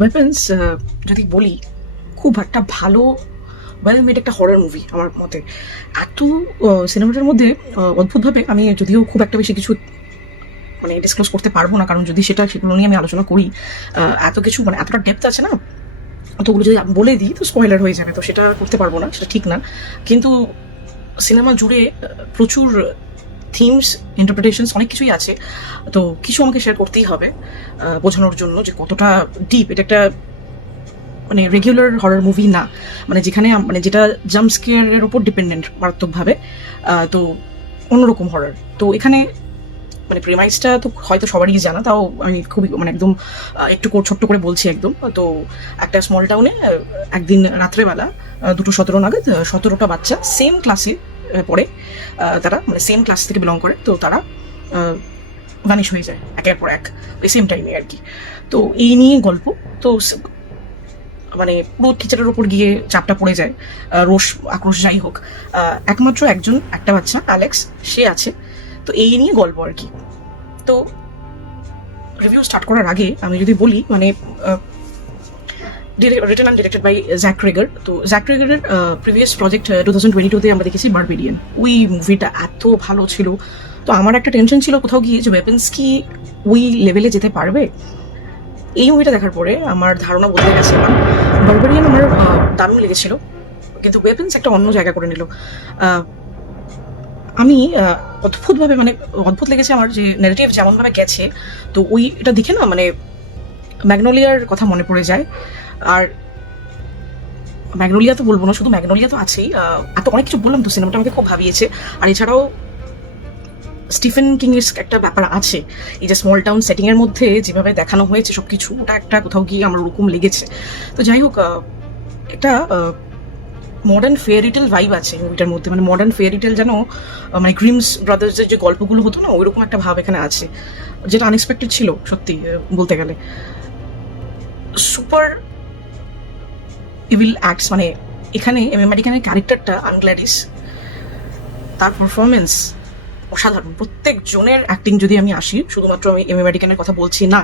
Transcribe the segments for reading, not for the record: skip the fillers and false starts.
Weapons যদি বলি, খুব একটা ভালো ওয়েল মেড একটা হরর মুভি আমার মতে। এত সিনেমাটার মধ্যে অদ্ভুতভাবে, আমি যদিও খুব একটা বেশি কিছু মানে ডিসক্লোজ করতে পারবো না, কারণ যদি সেগুলো নিয়ে আমি আলোচনা করি, এত কিছু মানে এতটা ডেপথ আছে না, তো ওগুলো যদি বলে দিই তো স্পয়লার হয়ে যাবে, তো সেটা করতে পারবো না, সেটা ঠিক না। কিন্তু সিনেমা জুড়ে প্রচুর থিমস, ইন্টারপ্রিটেশনস অনেক কিছুই আছে, তো কিছু আমাকে শেয়ার করতেই হবে বোঝানোর জন্য যে কতটা ডিপ এটা একটা মানে রেগুলার হরর মুভি না, মানে যেখানে মানে যেটা জাম্প স্কেয়ারের উপর ডিপেন্ডেন্ট মারাত্মকভাবে, তো অন্যরকম হরর। তো এখানে মানে প্রিমাইসটা তো হয়তো সবারই জানা, তাও আমি খুবই মানে একদম একটু ছোট্ট করে বলছি একদম। তো একটা স্মল টাউনে একদিন রাত্রেবেলা 2:17 নাগাদ 17টা বাচ্চা সেম ক্লাসে পড়ে, তারা মানে সেম ক্লাস থেকে বিলং করে, তো তারা ভানিশ হয়ে যায় একের পর এক ওই সেম টাইমে আর কি। তো এই নিয়ে গল্প। তো মানে পুরো টিচারের ওপর গিয়ে চাপটা পড়ে যায়, রোষ আক্রোশ যাই হোক, একমাত্র একটা বাচ্চা অ্যালেক্স সে আছে। তো এই নিয়ে গল্প আর কি। তো রিভিউ স্টার্ট করার আগে আমি যদি বলি, মানে written and directed by Zach Cregger. তো জ্যাক ক্রেগারের প্রিভিয়াস প্রজেক্ট 2022-তে আমরা দেখেছি বারবেরিয়ান। ওই মুভিটা এত ভালো ছিল, তো আমার একটা টেনশন ছিল কোথাও গিয়ে যে ওয়েপন্স কি ওই লেভেলে যেতে পারবে। এই মুভিটা দেখার পরে আমার ধারণা বদলে গেছে। বারবেরিয়ান আমার দারুণ লেগেছিল, কিন্তু ওয়েপন্স একটা অন্য জায়গা করে নিল। আমি অদ্ভুতভাবে মানে অদ্ভুত লেগেছে আমার যে ন্যারেটিভ যেমনভাবে গেছে, তো এটা দেখে না মানে ম্যাগনোলিয়ার কথা মনে পড়ে যায়। আর ম্যাগনোলিয়া তো বলবো না, শুধু ম্যাগনোলিয়া তো আছেই, এত অনেক কিছু বললাম, তো সিনেমাটা আমাকে খুব ভাবিয়েছে। আর এছাড়াও স্টিফেন কিং এর একটা ব্যাপার আছে, এই যে স্মল টাউন সেটিং এর মধ্যে যেভাবে দেখানো হয়েছে সবকিছু, ওটা একটা কোথাও গিয়ে আমার ওরকম লেগেছে। তো যাই হোক, এটা মডার্ন ফেয়ারিটেল ভাইব আছে মুভিটার মধ্যে, মানে মডার্ন ফেয়ারিটেল যেন মানে গ্রিমস ব্রাদার্সের যে গল্পগুলো হতো না, ওইরকম একটা ভাব এখানে আছে, যেটা আনএক্সপেক্টেড ছিল সত্যি বলতে গেলে। সুপার ইভিল অ্যাক্টস, মানে এখানে এমএ মেডিকেনের ক্যারেক্টারটা আনগ্ল্যাডিস, তার পারফরমেন্স অসাধারণ। প্রত্যেক জনের অ্যাক্টিং যদি আমি আসি, শুধুমাত্র আমি এমএ মেডিকেনের কথা বলছি না,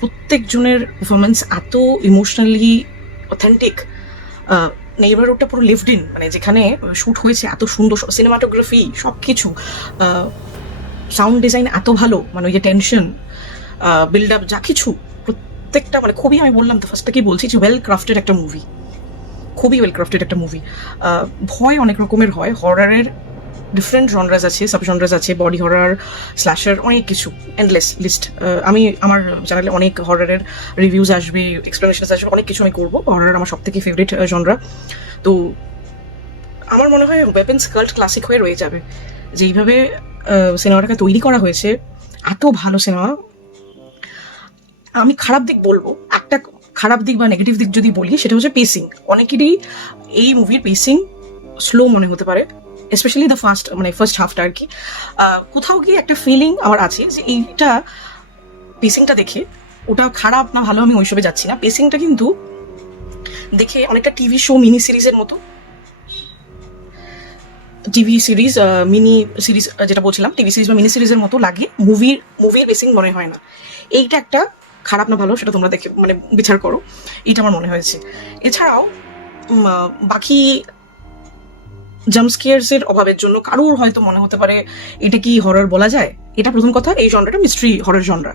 প্রত্যেক জনের পারফরমেন্স এত ইমোশনালি অথেন্টিক। নেইবারহুডটা পুরো লিভড ইন, মানে যেখানে শ্যুট হয়েছে এত সুন্দর, সিনেমাটোগ্রাফি সব কিছু, সাউন্ড ডিজাইন এত ভালো, মানে ওই যে টেনশন বিল্ড আপ যা কিছু, প্রত্যেকটা মানে খুবই, আমি বললাম তো ফার্স্ট থেকেই বলছি যে ওয়েল ক্রাফটেড একটা মুভি, খুবই ওয়েল ক্রাফটেড একটা মুভি। ভয় অনেক রকমের হয়, হরারের ডিফারেন্ট জনরাস আছে, সাব জনরাস আছে, বডি হরার, স্ল্যাশার, অনেক কিছু, এন্ডলেস লিস্ট। আমার চ্যানেলে অনেক হরারের রিভিউজ আসবে, এক্সপ্লেনেশন আসবে, অনেক কিছু আমি করবো। হরার আমার সব থেকে ফেভারিট জনরা। তো আমার মনে হয় ওয়েপন্স কাল্ট ক্লাসিক হয়ে রয়ে যাবে, যে এইভাবে সিনেমাটাকে তৈরি করা হয়েছে, এত ভালো সিনেমা। আমি খারাপ দিক বলবো, একটা খারাপ দিক বা নেগেটিভ দিক যদি বলি, সেটা হচ্ছে পেসিং। অনেকেরই এই মুভির পেসিং স্লো মনে হতে পারে, স্পেশালি দ্য ফার্স্ট হাফটা আর কি। কোথাও গিয়ে একটা ফিলিং আমার আছে যে এইটা পেসিংটা দেখে, ওটা খারাপ না ভালো আমি ওইসবে যাচ্ছি না, পেসিংটা কিন্তু দেখে অনেকটা টিভি শো মিনি সিরিজের মতো, টিভি সিরিজ মিনি সিরিজ যেটা বলছিলাম, টিভি সিরিজ বা মিনি সিরিজের মতো লাগে, মুভির পেসিং মনে হয় না। এইটা একটা খারাপ না ভালো সেটা তোমরা দেখে মানে বিচার করো, এটা আমার মনে হয়েছে। এছাড়াও বাকি জাম্পস্কেয়ার্সের অভাবের জন্য কারোর হয়তো মনে হতে পারে এটা কি হরর বলা যায়। এটা প্রথম কথা, এই জনরাটা মিস্ট্রি হরর জনরা।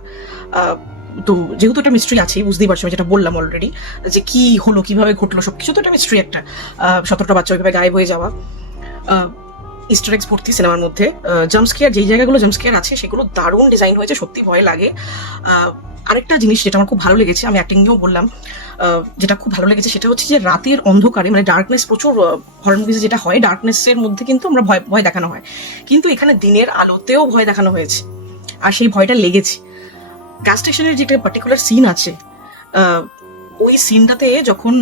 তো যেহেতু এটা মিস্ট্রি আছে, বুঝতেই পারছো, যেটা বললাম অলরেডি, যে কি হলো, কিভাবে ঘটলো সবকিছু, তো এটা মিস্ট্রি একটা। 17টা বাচ্চা ওইভাবে গায়েব হয়ে যাওয়া, ইস্টার এগস ভর্তি সিনেমার মধ্যে। জাম্পস্কেয়ার, যেই জায়গাগুলো জাম্পস্কেয়ার আছে সেগুলো দারুণ ডিজাইন হয়েছে, সত্যি ভয় লাগে। আরেকটা জিনিস যেটা আমার খুব ভালো লেগেছে, আমি অ্যাক্টিংয়েও বললাম, যেটা খুব ভালো লেগেছে সেটা হচ্ছে যে রাতের অন্ধকারে, মানে ডার্কনেস, প্রচুর হরর মুভিজে যেটা হয় ডার্কনেসের মধ্যে কিন্তু আমরা ভয় দেখানো হয়, কিন্তু এখানে দিনের আলোতেও ভয় দেখানো হয়েছে, আর সেই ভয়টা লেগেছে। গ্যাস স্টেশনের যে একটা পার্টিকুলার সিন আছে, ওই সিনটাতে যখন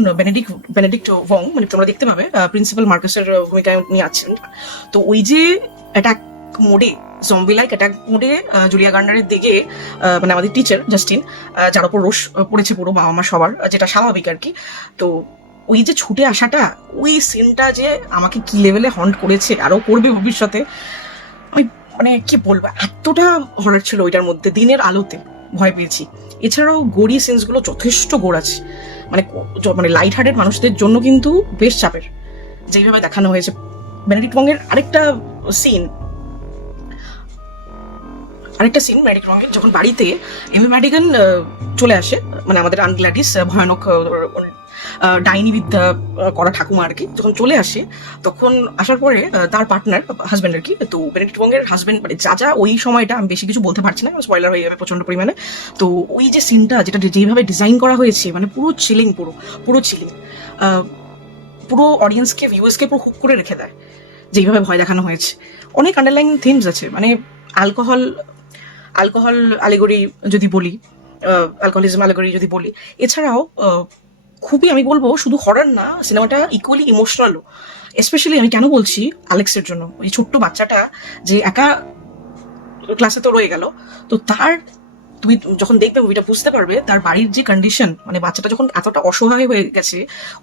বেনেডিক্ট ওয়ং, মানে তোমরা দেখতে পাবে প্রিন্সিপাল মার্কাসের ভূমিকায় উনি আছেন, তো ওই যে অ্যাটাক মোডে, জম্বি লাইক অ্যাটাক মোডে জুলিয়া গার্নারের দিকে মানে আমাদের টিচার জাস্টিন, যার ওপর রোষ পড়েছে পুরো বাবা মা সবার, যেটা স্বাভাবিক আর কি। তো ওই যে ছুটে আসাটা, ওই সিনটা যে আমাকে কি লেভেলে হন্ট করেছে, আরো করবে ভবিষ্যতে, আমি মানে কি বলবো, এতটা হরর ছিল ওইটার মধ্যে, দিনের আলোতে, ভয় পেয়েছি। এছাড়াও গোরি সিনসগুলো যথেষ্ট গোর আছে, মানে মানে লাইট হার্টেড মানুষদের জন্য কিন্তু বেশ চাপের যেইভাবে দেখানো হয়েছে। বেনেডিক্ট ওয়াং এর আরেকটা সিন বেনেডিক্ট ওয়াং এর যখন বাড়িতে এমি ম্যাডিগান চলে আসে, মানে আমাদের আন গ্ল্যাডিস ভয়ানক ডাইনি বিদ্যা করা ঠাকুমা আর কি, যখন চলে আসে তখন আসার পরে তার পার্টনার হাজব্যান্ড আর কি, তো বেনেডিক্ট ওয়াং এর হাজব্যান্ড মানে যা ওই সময়টা আমি বেশি কিছু বলতে পারছি না, স্পয়লার হয়ে যাবে প্রচন্ড পরিমাণে। তো ওই যে সিনটা যেটা যেইভাবে ডিজাইন করা হয়েছে, মানে পুরো চিলিং, পুরো চিলিং, পুরো অডিয়েন্সকে ভিউয়ার্সকে পুরো হুক করে রেখে দেয় যেইভাবে ভয় দেখানো হয়েছে। অনেক আন্ডারলাইন থিমস আছে, মানে অ্যালকোহল অ্যালিগরি যদি বলি, অ্যালকোহলিজম অ্যালিগরি যদি বলি, এছাড়াও খুবই আমি বলবো শুধু হরর না, সিনেমাটা ইকুয়ালি ইমোশনালও। স্পেশালি আমি কেন বলছি, অ্যালেক্সের জন্য। ওই ছোট্ট বাচ্চাটা যে একা ক্লাসে তো রয়ে গেল, তো তার তুমি যখন দেখবে মুভিটা বুঝতে পারবে তার বাড়ির যে কন্ডিশন, মানে বাচ্চাটা যখন এতটা অসহায় হয়ে গেছে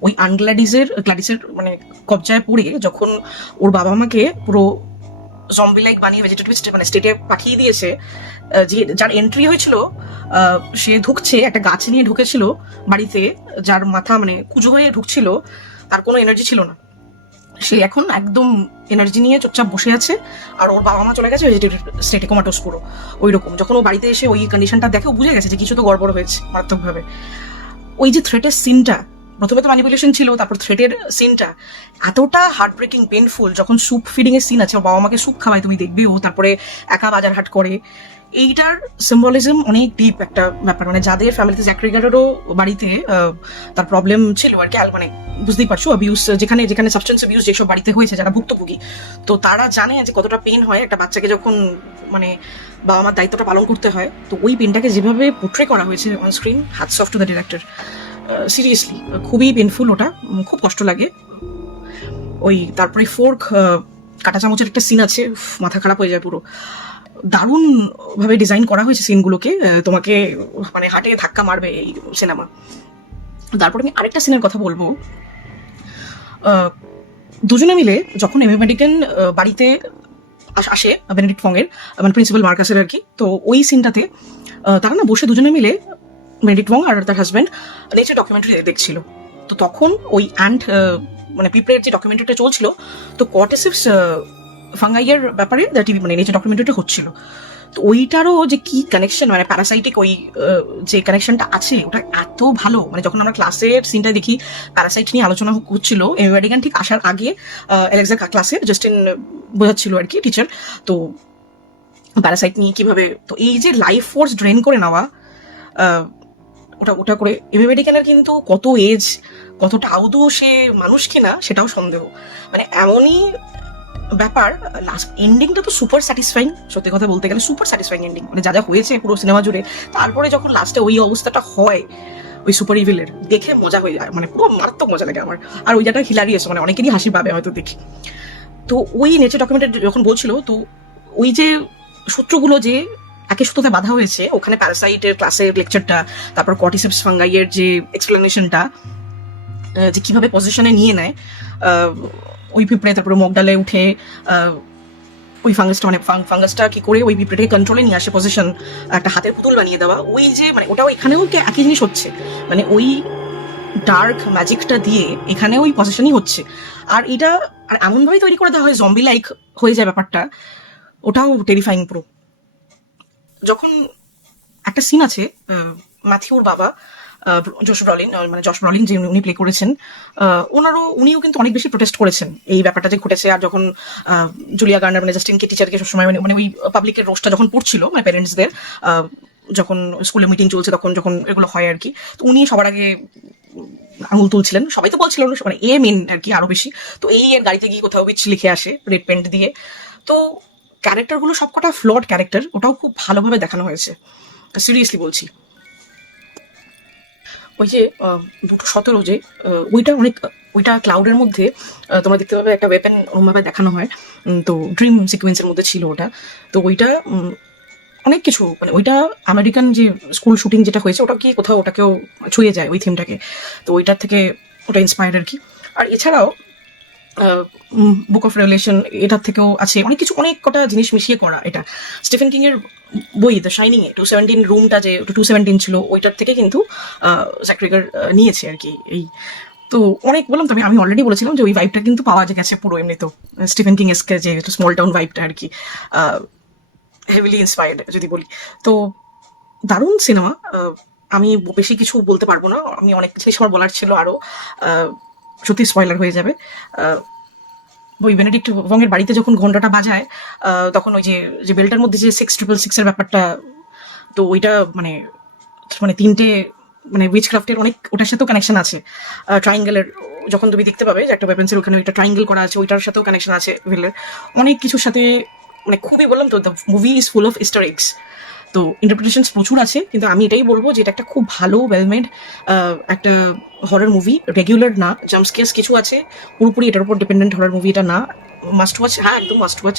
ওই গ্ল্যাডিসের মানে কবজায় পড়ে, যখন ওর বাবা মাকে পুরো জম্বি লাইক বানিয়ে ভেজিটেটিভ মানে স্টেটে পাঠিয়ে দিয়েছে। যে যার এন্ট্রি হয়েছিল, সে ঢুকছে একটা গাছ নিয়ে ঢুকেছিল বাড়িতে, যার মাথা মানে কুজো হয়ে ঢুকছিল, তার কোনো এনার্জি ছিল না, সে এখন একদম এনার্জি নিয়ে চুপচাপ বসে আছে, আর ওর বাবা মা চলে গেছে ভেজিটেটিভ স্টেটে, কোমাটোস পুরো। ওই রকম যখন ও বাড়িতে এসে ওই কন্ডিশনটা দেখে, ও বুঝে গেছে যে কিছু তো গড়বড় হয়েছে মারাত্মকভাবে। ওই যে থ্রেটের সিনটা, প্রথমে তো ম্যানিপুলেশন ছিল, তারপর থ্রেটের সিনটা এতটা হার্ট ব্রেকিং পেনফুল। যখন স্যুপ ফিডিং এর সিন আছে, ওর বাবা মাকে স্যুপ খাওয়ায়, তুমি দেখবে ও তারপরে একা বাজার হাট করে, এইটার সিম্বলিজম অনেক ডিপ একটা ব্যাপার। মানে যাদের ফ্যামিলিতে জ্যাক রিগারেরও বাড়িতে তার প্রবলেম ছিল আর কি, মানে বুঝতেই পারছো, অ্যাবিউজ যেখানে সাবস্টেন্স অ্যাবিউজ যেসব বাড়িতে হয়েছে, যারা ভুক্তভোগী, তো তারা জানে যে কতটা পেন হয় একটা বাচ্চাকে যখন মানে বাবা মার দায়িত্বটা পালন করতে হয়। তো ওই পেনটাকে যেভাবে পোট্রে করা হয়েছে on screen, hats off to the director. Seriously খুবই পেনফুল, ওটা খুব কষ্ট লাগে। ওই তারপরে ফোর্ক কাটা চামচের একটা সিন আছে, মাথা খারাপ হয়ে যায় পুরো। দারুণ ভাবে ডিজাইন করা হয়েছে সিনগুলোকে, তোমাকে মানে হাটে ধাক্কা মারবে এই সিনেমা। তারপর আমি আরেকটা সিনের কথা বলবো, দুজনে মিলে যখন এমি ম্যাডিগান বাড়িতে আসে বেনেডিক্ট ওয়াং এর, মানে প্রিন্সিপাল মার্কাসের আর কি, তো ওই সিনটাতে তারা না বসে দুজনে মিলে, বেনেডিক্ট ওয়াং আর তার হাজব্যান্ড, নেচার ডকুমেন্টারি দেখছিল। তো তখন ওই মানে পিঁপড়ের যে ডকুমেন্টারিটা চলছিল, তো কর্টেসিভস ফাঙ্গাইয়ের ব্যাপারে টিভি মানে নেচার ডকুমেন্টারিটা হচ্ছিল। তো ওইটারও যে কি কানেকশন, মানে প্যারাসাইটিক ওই যে কানেকশনটা আছে, ওটা এত ভালো। মানে যখন আমরা ক্লাসের সিনটা দেখি, প্যারাসাইট নিয়ে আলোচনা হচ্ছিল, এমি ম্যাডিগান ঠিক আসার আগে অ্যালেক্সা ক্লাসে জাস্টিন বোঝাচ্ছিল আর কি, টিচার, তো প্যারাসাইট নিয়ে কিভাবে। তো এই যে লাইফ ফোর্স ড্রেন করে নেওয়া, ওটা করে এমি ম্যাডিগানের কিন্তু কত এজ, কতটা আদৌ সে মানুষ কিনা সেটাও সন্দেহ। মানে এমনই ব্যাপার। লাস্ট এন্ডিংটা তো সুপার স্যাটিসফাইং, সত্যি কথা বলতে গেলে সুপার স্যাটিসফাইং এন্ডিং, মানে যা হয়েছে পুরো সিনেমা জুড়ে। তারপরে যখন লাস্টে ওই অবস্থাটা হয় ওই সুপার ইভিলের, দেখে মজা হয়ে যায়, মানে পুরো মারাত্মক মজা লাগে আমার। আর ওই জায়গাটা হিলারিয়াস, মানে অনেকেরই হাসি পাবে হয়তো দেখি। তো ওই নেচার ডকুমেন্টারি যখন বলছিল, তো ওই যে সূত্রগুলো যে একে সূত্রতে বাধা হয়েছে, ওখানে প্যারাসাইটের ক্লাসের লেকচারটা, তারপর কর্টিসেপস ফাঙ্গাইয়ের যে এক্সপ্লেনেশনটা, যে কিভাবে পজিশনে নিয়ে নেয় ওই পিঁপড়ে, তারপরে মগডালে উঠে ওই ফাঙ্গাসটা, মানে ফাঙ্গাসটা কি করে ওই পিঁপড়েটাকে কন্ট্রোলে নিয়ে আসে, পজিশন, একটা হাতের পুতুল বানিয়ে দেওয়া, ওই যে মানে ওটাও এখানেও একই জিনিস হচ্ছে, মানে ওই ডার্ক ম্যাজিকটা দিয়ে এখানে ওই পজিশনই হচ্ছে। আর এটা আর এমনভাবেই তৈরি করে দেওয়া হয়, জম্বি লাইক হয়ে যায় ব্যাপারটা, ওটাও টেরিফাইং পুরো। যখন একটা সিন আছে, ম্যাথিউর বাবা জশ ব্রলিন যে উনি প্লে করেছেন, উনিও কিন্তু অনেক বেশি প্রোটেস্ট করেছেন এই ব্যাপারটা যে ঘটেছে। আর যখন জুলিয়া গার্নার মানে জাস্টিনকে টিচারকে সবসময় মানে ওই পাবলিকের রোস্টটা যখন পড়ছিল, মানে প্যারেন্টসদের যখন স্কুলে মিটিং চলছে, তখন যখন এগুলো হয় আর কি, তো উনি সবার আগে আঙুল তুলছিলেন। সবাই তো বলছিল মানে এ মেন আর কি আরো বেশি। তো এই এর গাড়িতে গিয়ে কোথাও উইচ লিখে আসে রেড পেন্ট দিয়ে। তো ক্যারেক্টারগুলো সবকটা ফ্লড ক্যারেক্টার, ওটাও খুব ভালোভাবে দেখানো হয়েছে, সিরিয়াসলি বলছি। ওই যে 2:17 যে ওইটা ক্লাউডের মধ্যে তোমরা দেখতে পাবে একটা ওয়েপেন ওরমভাবে দেখানো হয়, তো ড্রিম সিকোয়েন্সের মধ্যে ছিল ওটা। তো ওইটা অনেক কিছু, মানে ওইটা আমেরিকান যে স্কুল শুটিং যেটা হয়েছে, ওটা কি কোথাও ওটাকেও ছুঁয়ে যায় ওই থিমটাকে, তো ওইটার থেকে ওটা ইন্সপায়ার্ড আর কি। আর এছাড়াও বুক অফ রেভেলেশন এটার থেকেও আছে, অনেক কিছু, অনেক কটা জিনিস মিশিয়ে করা এটা। স্টিফেন কিং এর বই দ্য শাইনিং এ 217 রুমটা যে 217 ছিল ওইটার থেকে কিন্তু জ্যাক ট্রিগার নিয়েছে আর কি। এই তো অনেক বললাম, তবে আমি অলরেডি বলেছিলাম যে ওই ভাইবটা কিন্তু পাওয়া গেছে পুরো এমনি তো স্টিফেন কিং এসকে যে স্মল টাউন ভাইবটা আর কি, হেভিলি ইন্সপায়ার্ড যদি বলি। তো দারুণ সিনেমা। আমি বেশি কিছু বলতে পারবো না, আমি অনেক জিনিস আমার বলার ছিল আরো, সত্যি স্পয়লার হয়ে যাবে। ওই বেনেডিক্ট ভঙের বাড়িতে যখন ঘন্টাটা বাজায়, তখন ওই যে যে বেলটার মধ্যে যে 666 এর ব্যাপারটা, তো ওইটা মানে মানে তিনটে মানে উইচক্রাফটের অনেক ওটার সাথেও কানেকশন আছে। ট্রাইঙ্গেলের যখন তুমি দেখতে পাবে যে একটা ওয়েপেন্সের ওখানে ওইটা ট্রাইঙ্গেল করা আছে, ওইটার সাথেও কানেকশন আছে ভেলের অনেক কিছুর সাথে। মানে খুবই বললাম তো, the movie is full of Easter eggs. তো ইন্টারপ্রিটেশনস প্রচুর আছে, কিন্তু আমি এটাই বলবো যে এটা একটা খুব ভালো ওয়েলমেড একটা হরর মুভি। রেগুলার না, জাম্পস্কেয়ার্স কিছু আছে, পুরোপুরি এটার উপর ডিপেন্ডেন্ট হরর মুভি এটা না। মাস্ট ওয়াচ, হ্যাঁ একদম মাস্ট ওয়াচ।